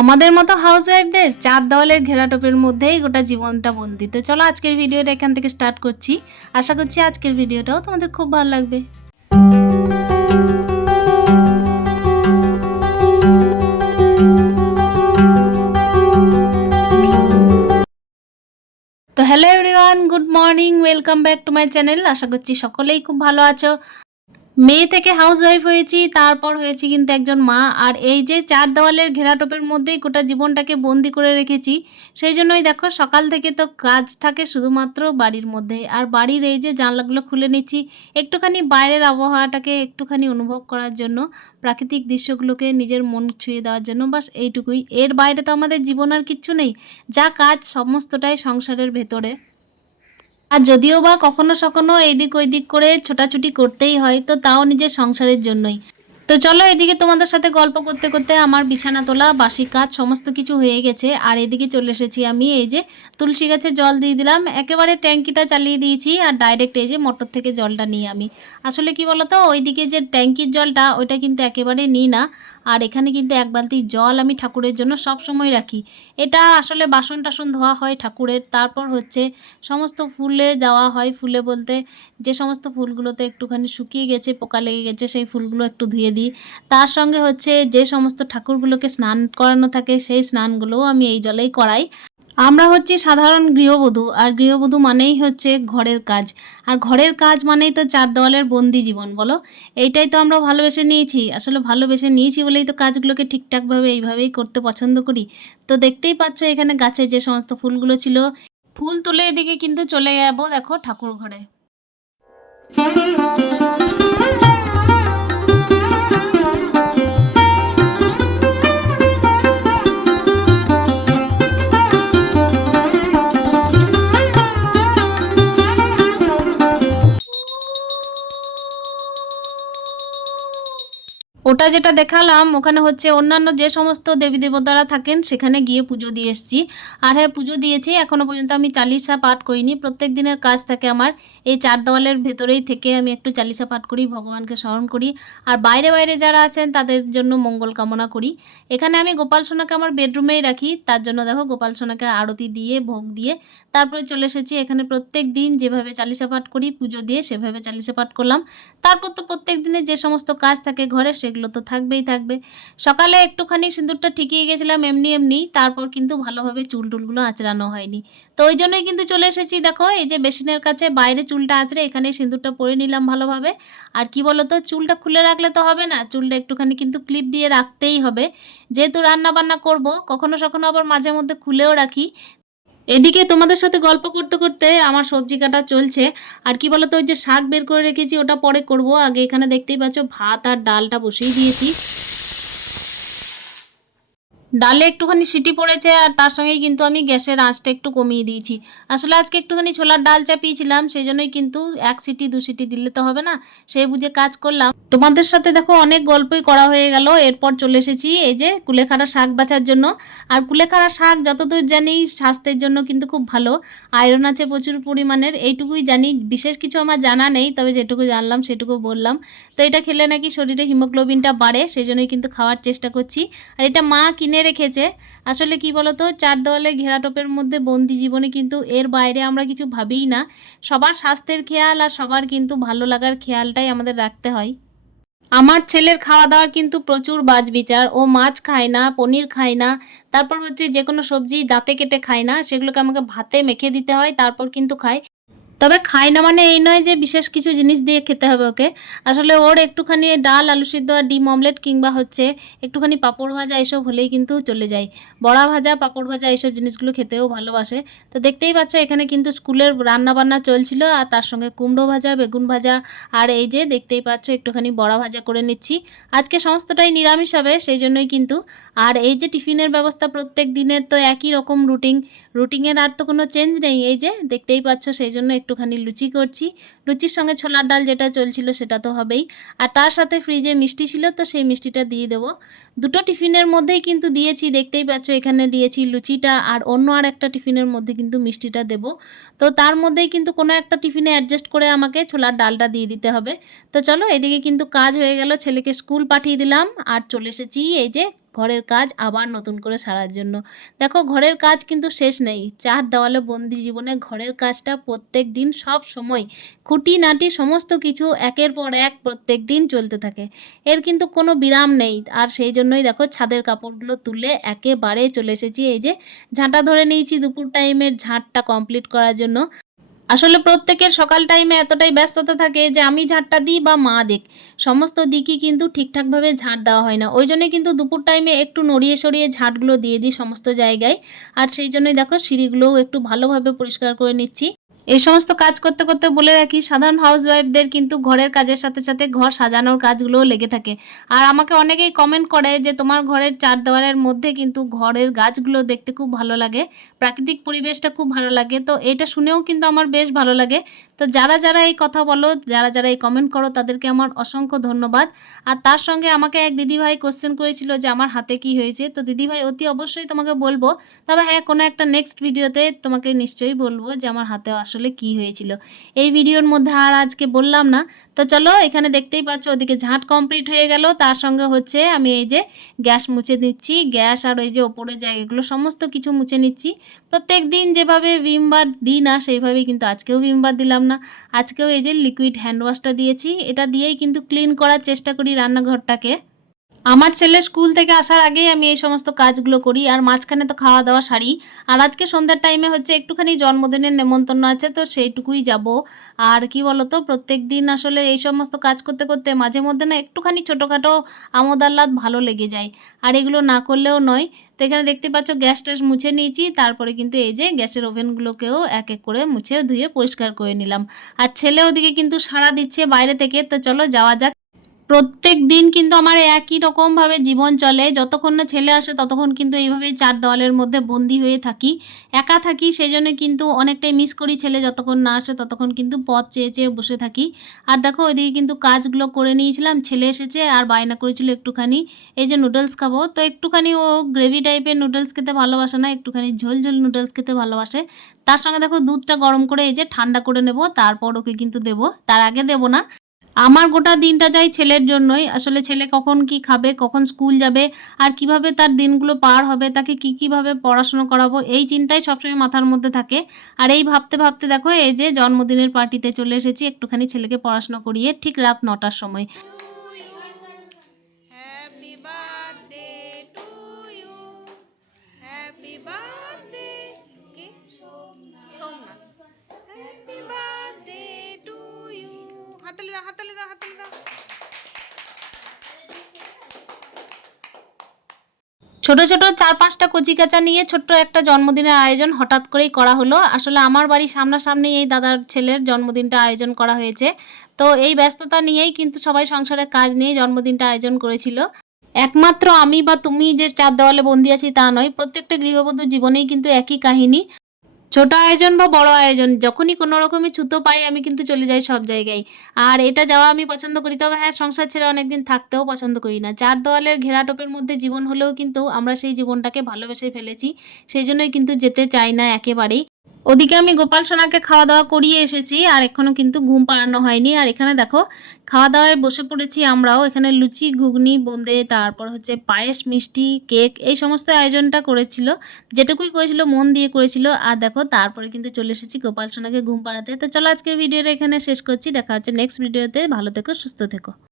আমাদের মতো হাউস ওয়াইফদের চার দেওয়ালের ঘেরাটোপের মধ্যেই গোটা জীবনটা বন্দিত। চলো আজকের ভিডিওটা এখান থেকে স্টার্ট করছি। আশা করছি আজকের ভিডিওটাও তোমাদের খুব ভালো লাগবে। তো hello everyone good morning welcome back to my channel আশা করছি সকলেই খুব ভালো আছো। মেয়ে থেকে হাউস ওয়াইফ হয়েছি, তারপর হয়েছি কিন্তু একজন মা। আর এই যে চার দেওয়ালের ঘেরাটোপের মধ্যেই গোটা জীবনটাকে বন্দি করে রেখেছি, সেই জন্যই দেখো সকাল থেকে তো কাজ থাকে শুধুমাত্র বাড়ির মধ্যে আর বাড়ির এই যে জানলাগুলো খুলে নিচ্ছি, একটুখানি বাইরের আবহাওয়াটাকে একটুখানি অনুভব করার জন্য, প্রাকৃতিক দৃশ্যগুলোকে নিজের মন ছুঁয়ে দেওয়ার জন্য, বাস এইটুকুই। এর বাইরে তো আমাদের জীবন আর কিচ্ছু নেই, যা কাজ সমস্তটাই সংসারের ভেতরে। আর যদিও বা কখনো সখনো এইদিক ওইদিক করে ছোটাছুটি করতেই হয়, তো তাও নিজের সংসারের জন্যই। তো চলো এদিকে তোমাদের সাথে গল্প করতে করতে আমার বিছানা তোলা, বাসি কাজ সমস্ত কিছু হয়ে গেছে। আর এদিকে চলে এসেছি আমি, এই যে তুলসী গাছে জল দিয়ে দিলাম। একেবারে ট্যাঙ্কিটা চালিয়ে দিয়েছি আর ডাইরেক্ট এই যে মোটর থেকে জলটা নিই আমি। আসলে কি বলতো, ওইদিকে যে ট্যাঙ্কির জলটা, ওইটা কিন্তু একেবারে নিই না। আর এখানে কিন্তু এক বালতি জল আমি ঠাকুরের জন্য সব সময় রাখি। এটা আসলে বাসন টাসন ধোয়া হয় ঠাকুরের, তারপর হচ্ছে সমস্ত ফুলে দেওয়া হয় ফুলে বলতে যে সমস্ত ফুলগুলোতে একটুখানি শুকিয়ে গেছে, পোকা লেগে গেছে সেই ফুলগুলো একটু ধুয়ে দিই। তার সঙ্গে হচ্ছে যে সমস্ত ঠাকুরগুলোকে স্নান করানো থাকে সেই স্নানগুলোও আমি এই জলেই করাই। আমরা হচ্ছি সাধারণ গৃহবধূ, আর গৃহবধূ মানেই হচ্ছে ঘরের কাজ। আর ঘরের কাজ মানেই তো চার দেওয়ালের বন্দি জীবন, বলো? এইটাই তো আমরা ভালোবেসে নিয়েছি। আসলে ভালোবেসে নিয়েছি বলেই তো কাজগুলোকে ঠিকঠাকভাবে এইভাবেই করতে পছন্দ করি। তো দেখতেই পাচ্ছ এখানে গাছে যে সমস্ত ফুলগুলো ছিল, ফুল তুলে এদিকে কিন্তু চলে যাব, দেখো ঠাকুর ঘরে। ওটা যেটা দেখালাম, ওখানে হচ্ছে অন্যান্য যে সমস্ত দেবী দেবতারা থাকেন, সেখানে গিয়ে পুজো দিয়ে এসেছি। আর হ্যাঁ পুজো দিয়েছি এখনও পর্যন্ত আমি চালিশা পাঠ করিনি। প্রত্যেক দিনের কাজ থাকে আমার। এই চার দেওয়ালের ভেতরেই থেকে আমি একটু চালিশা পাঠ করি, ভগবানকে স্মরণ করি। আর বাইরে বাইরে যারা আছেন, তাদের জন্য মঙ্গল কামনা করি। এখানে আমি গোপাল সোনাকে আমার বেডরুমেই রাখি। তার জন্য দেখো, গোপাল সোনাকে আরতি দিয়ে, ভোগ দিয়ে তারপরে চলে এসেছি। এখানে প্রত্যেক দিন যেভাবে চালিশা পাঠ করি, পুজো দিয়ে সেভাবে চালিশা পাঠ করলাম। তারপর তো প্রত্যেক দিনে যে সমস্ত কাজ থাকে ঘরে সেগুলো তো থাকবেই থাকবে। সকালে একটুখানি সিঁদুরটা ঠিকিয়ে গেছিলাম এমনি এমনি, তারপর কিন্তু ভালোভাবে চুল টুলগুলো আঁচড়ানো হয়নি। তো ওই জন্যই কিন্তু চলে এসেছি। দেখো, এই যে বেসিনের কাছে বাইরে চুলটা আঁচড়ে এখানে সিঁদুরটা পরে নিলাম ভালোভাবে। আর কি বলো তো চুলটা খুলে রাখলে তো হবে না, চুলটা একটুখানি কিন্তু ক্লিপ দিয়ে রাখতেই হবে। যেহেতু রান্না বান্না করব, কখনো সখনো আবার মাঝে মধ্যে খুলেও রাখি। এদিকে তোমাদের সাথে গল্প করতে করতে আমার সবজি কাটা চলছে। আর কি বলতো, ওই যে শাক বের করে রেখেছি, ওটা পরে করব। আগে এখানে দেখতেই পাচ্ছ, ভাত আর ডালটা বসিয়ে দিয়েছি। ডালে একটুখানি সিটি পড়েছে আর তার সঙ্গেই কিন্তু আমি গ্যাসের আঁচটা একটু কমিয়ে দিয়েছি। আসলে আজকে একটুখানি ছোলার ডাল চাপিয়েছিলাম, সেই জন্যই কিন্তু এক সিটি, দু সিটি দিলে তো হবে না সেই বুঝে কাজ করলাম। তোমাদের সাথে দেখো অনেক গল্পই করা হয়ে গেল, এরপর চলে এসেছি এই যে কুলেখাড়া শাক বাছার জন্য। আর কুলেখাড়া শাক যতদূর জানি স্বাস্থ্যের জন্য কিন্তু খুব ভালো, আয়রন আছে প্রচুর পরিমাণের, এইটুকুই জানি, বিশেষ কিছু আমার জানা নেই, তবে যেটুকু জানলাম সেটুকু বললাম। তো এটা খেলে নাকি শরীরে হিমোগ্লোবিনটা বাড়ে, সেই জন্যই কিন্তু খাওয়ার চেষ্টা করছি। আর এটা মা কিনে রেখেছে। আসলে কি বলতো, চার দেওয়ালে ঘেরাটোপের মধ্যে বন্দি জীবনে কিন্তু এর বাইরে আমরা কিছু ভাবিই না। সবার স্বাস্থ্যের খেয়াল আর সবার কিন্তু ভালো লাগার খেয়ালটাই আমাদের রাখতে হয়। আমার ছেলের খাওয়া দাওয়ার কিন্তু প্রচুর বাজ বিচার ও মাছ খায় না, পনির খায় না, তারপর হচ্ছে যে কোনো সবজি দাঁতে কেটে খায় না, সেগুলোকে আমাকে ভাতে মেখে দিতে হয়, তারপর কিন্তু খায়। তবে খায় না মানে এই নয় যে বিশেষ কিছু জিনিস দিয়ে খেতে হবে ওকে। আসলে ওর একটুখানি ডাল, আলু সিদ্ধ আর ডিম, অমলেট কিংবা হচ্ছে একটুখানি পাঁপড় ভাজা এসব হলেই কিন্তু চলে যায়। বড়া ভাজা, পাঁপড় ভাজা এইসব জিনিসগুলো খেতেও ভালোবাসে। তো দেখতেই পাচ্ছ এখানে কিন্তু স্কুলের রান্না বান্না চলছিল আর তার সঙ্গে কুমড়ো ভাজা, বেগুন ভাজা আর এই যে দেখতেই পাচ্ছ একটুখানি বড়া ভাজা করে নিচ্ছি। আজকে সমস্তটাই নিরামিষ হবে, সেই জন্যই কিন্তু। আর এই যে টিফিনের ব্যবস্থা প্রত্যেক দিনের তো একই রকম রুটিন। রুটিনের আর তো কোনো চেঞ্জ নেই, এই যে দেখতেই পাচ্ছ সেই জন্য একটুখানি লুচি করছি। লুচির সঙ্গে ছোলার ডাল যেটা চলছিল সেটা তো হবেই। আর তার সাথে ফ্রিজে মিষ্টি ছিল, তো সেই মিষ্টিটা দিয়ে দেবো। দুটো টিফিনের মধ্যেই কিন্তু দিয়েছি, দেখতেই পাচ্ছ এখানে দিয়েছি লুচিটা আর অন্য আর একটা টিফিনের মধ্যে কিন্তু মিষ্টিটা দেব। তো তার মধ্যেই কিন্তু কোনো একটা টিফিনে অ্যাডজাস্ট করে আমাকে ছোলার ডালটা দিয়ে দিতে হবে। তো চলো, এদিকে কিন্তু কাজ হয়ে গেল, ছেলেকে স্কুল পাঠিয়ে দিলাম আর চলে এসেছি এই যে ঘরের কাজ আবার নতুন করে সারার জন্য। দেখো, ঘরের কাজ কিন্তু শেষ নেই, চার দেওয়ালে বন্দি জীবনে ঘরের কাজটা প্রত্যেক দিন সব সময় খুঁটিনাটি সমস্ত কিছু একের পর এক প্রত্যেক দিন চলতে থাকে। এর কিন্তু কোনো বিরাম নেই। আর সেই জন্যই দেখো ছাদের কাপড়গুলো তুলে একেবারে চলে এসেছি। এই যে ঝাঁটা ধরে নিয়েছি দুপুর টাইমের ঝাঁটটা কমপ্লিট করার জন্য। আসলে প্রত্যেকের সকাল টাইমে এতটাই ব্যস্ততা থাকে যে আমি ঝাঁটটা দিই বা মা দিক। সমস্ত দিকই কিন্তু ঠিকঠাকভাবে ঝাঁট দেওয়া হয় না। ওই জন্যই কিন্তু দুপুর টাইমে একটু নড়িয়ে সরিয়ে ঝাঁটগুলো দিয়ে দিই সমস্ত জায়গায়। আর সেই জন্যই দেখো সিঁড়িগুলোও একটু ভালোভাবে পরিষ্কার করে নিচ্ছি। এই সমস্ত কাজ করতে করতে বলে রাখি, সাধারণ হাউস ওয়াইফদের কিন্তু ঘরের কাজের সাথে সাথে ঘর সাজানোর কাজগুলোও লেগে থাকে। আর আমাকে অনেকেই কমেন্ট করে যে তোমার ঘরের চার দেওয়ালের মধ্যে কিন্তু ঘরের গাছগুলো দেখতে খুব ভালো লাগে। প্রাকৃতিক পরিবেশটা খুব ভালো লাগে। তো এটা শুনেও কিন্তু আমার বেশ ভালো লাগে। তো যারা যারা এই কথা বলো, যারা যারা এই কমেন্ট করো, তাদেরকে আমার অসংখ্য ধন্যবাদ। আর তার সঙ্গে আমাকে এক দিদিভাই কোশ্চেন করেছিল যে, আমার হাতে কি হয়েছে? তো দিদিভাই অতি অবশ্যই তোমাকে বলব। তবে হ্যাঁ কোনো একটা নেক্সট ভিডিওতে তোমাকে নিশ্চয়ই বলব যে, আমার হাতে আসলে কি হয়েছিল? এই ভিডিওর মধ্যে আর আজকে বললাম না। তো চলো, এখানে দেখতেই পাচ্ছ, ওদিকে ঝাঁট কমপ্লিট হয়ে গেল। তার সঙ্গে হচ্ছে আমি এই যে গ্যাস মুছে নিচ্ছি। গ্যাস আর ওই যে ওপরের জায়গাগুলো, সমস্ত কিছু মুছে নিচ্ছি। প্রত্যেক দিন যেভাবে ভিম বার দিই না, সেইভাবেই কিন্তু আজকেও ভিম বার দিলাম না। আজকেও এই যে লিকুইড হ্যান্ড ওয়াশটা দিয়েছি, এটা দিয়েই কিন্তু ক্লিন করার চেষ্টা করি রান্নাঘরটাকে। আমার ছেলে স্কুল থেকে আসার আগেই আমি এই সমস্ত কাজগুলো করি, আর মাঝখানে তো খাওয়া দাওয়া সারি। আর আজকে সন্ধ্যার টাইমে হচ্ছে একটুখানি জন্মদিনের নেমন্তন্ন আছে, তো সেইটুকুই যাব। আর কি বলতো, প্রত্যেক দিন আসলে এই সমস্ত কাজ করতে করতে মাঝে মধ্যে না একটুখানি ছোটোখাটো আমোদ আহ্লাদ ভালো লেগে যায়। আর এগুলো না করলেও নয়। তো এখানে দেখতে পাচ্ছ গ্যাস ট্যাস মুছে নিয়েছি, তারপরে কিন্তু এই যে গ্যাসের ওভেনগুলোকেও এক এক করে মুছে ধুয়ে পরিষ্কার করে নিলাম। আর ছেলে ওদিকে কিন্তু সাড়া দিচ্ছে বাইরে থেকে, তো চলো যাওয়া যাক। প্রত্যেক দিন কিন্তু আমার একই রকমভাবে জীবন চলে। যতক্ষণ না ছেলে আসে, ততক্ষণ কিন্তু এইভাবেই চার দেওয়ালের মধ্যে বন্দি হয়ে থাকি। একা থাকি সেই জন্য কিন্তু অনেকটাই মিস করি ছেলে। যতক্ষণ না আসে, ততক্ষণ কিন্তু পথ চেয়ে চেয়ে বসে থাকি। আর দেখো, ওইদিকে কিন্তু কাজগুলো করে নিয়েছিলাম। ছেলে এসেছে আর বায়না করেছিল একটুখানি। এই যে নুডলস খাব। তো একটুখানি ও গ্রেভি টাইপের নুডলস খেতে ভালোবাসে না, একটুখানি ঝোল ঝোল নুডলস খেতে ভালোবাসে। তার সঙ্গে দেখো, দুধটা গরম করে এই যে ঠান্ডা করে নেব। তারপর ওকে কিন্তু দেবো। তার আগে দেবো না। আমার গোটা দিনটা যাই ছেলের জন্যই। আসলে ছেলে কখন কি খাবে, কখন স্কুল যাবে, আর কীভাবে তার দিনগুলো পার হবে, তাকে কি কীভাবে পড়াশুনো করাবো, এই চিন্তাই সবসময় মাথার মধ্যে থাকে। আর এই ভাবতে ভাবতে দেখো, এই যে জন্মদিনের পার্টিতে চলে এসেছি, একটুখানি ছেলেকে পড়াশুনো করিয়ে ঠিক রাত নটার সময়। হাততালি দাও হাততালি দাও হাততালি দাও। ছোট ছোট চার পাঁচটা কচি কাচা নিয়ে ছোট্ট একটা জন্মদিনের আয়োজন হঠাৎ করেই করা হলো। আসলে আমার বাড়ির সামনাসামনি এই দাদার ছেলের জন্মদিনটা আয়োজন করা হয়েছে। তো এই ব্যস্ততা নিয়েই কিন্তু সবাই সংসারের কাজ নিয়ে জন্মদিনটা আয়োজন করেছিল। একমাত্র আমি বা তুমি যে চার দেওয়ালে বন্দি আছি তা নয়, প্রত্যেকটা গৃহবধূর জীবনেই কিন্তু একই কাহিনী। ছোট আয়োজন বা বড় আয়োজন, যখনই কোনো রকমের ছুতো পাই, আমি কিন্তু চলে যাই সব জায়গায়। আর এটা যাওয়া আমি পছন্দ করি, তবে হ্যাঁ সংসার ছেড়ে অনেকদিন থাকতেও পছন্দ করি না। চার দেওয়ালের ঘেরাটোপের মধ্যে জীবন হলেও কিন্তু আমরা সেই জীবনটাকে ভালোবেসে ফেলেছি, সেই জন্যই কিন্তু যেতে চাই না একেবারেই। ওদিকে আমি গোপাল সোনাকে খাওয়া দাওয়া করিয়ে এসেছি, আর এখনও কিন্তু ঘুম পাড়ানো হয়নি। আর এখানে দেখো খাওয়া দাওয়ায় বসে পড়েছি আমরাও। এখানে লুচি, ঘুগনি বোঁদে তারপর হচ্ছে পায়েস, মিষ্টি, কেক, এই সমস্ত আয়োজনটা করেছিল। যেটুকুই করেছিল, মন দিয়ে করেছিল। আর দেখো, তারপরে কিন্তু চলে এসেছি গোপাল সোনাকে ঘুম পাড়াতে। তো চলো আজকের ভিডিওটা এখানে শেষ করছি। দেখা হচ্ছে নেক্সট ভিডিওতে। ভালো থেকো, সুস্থ থেকো।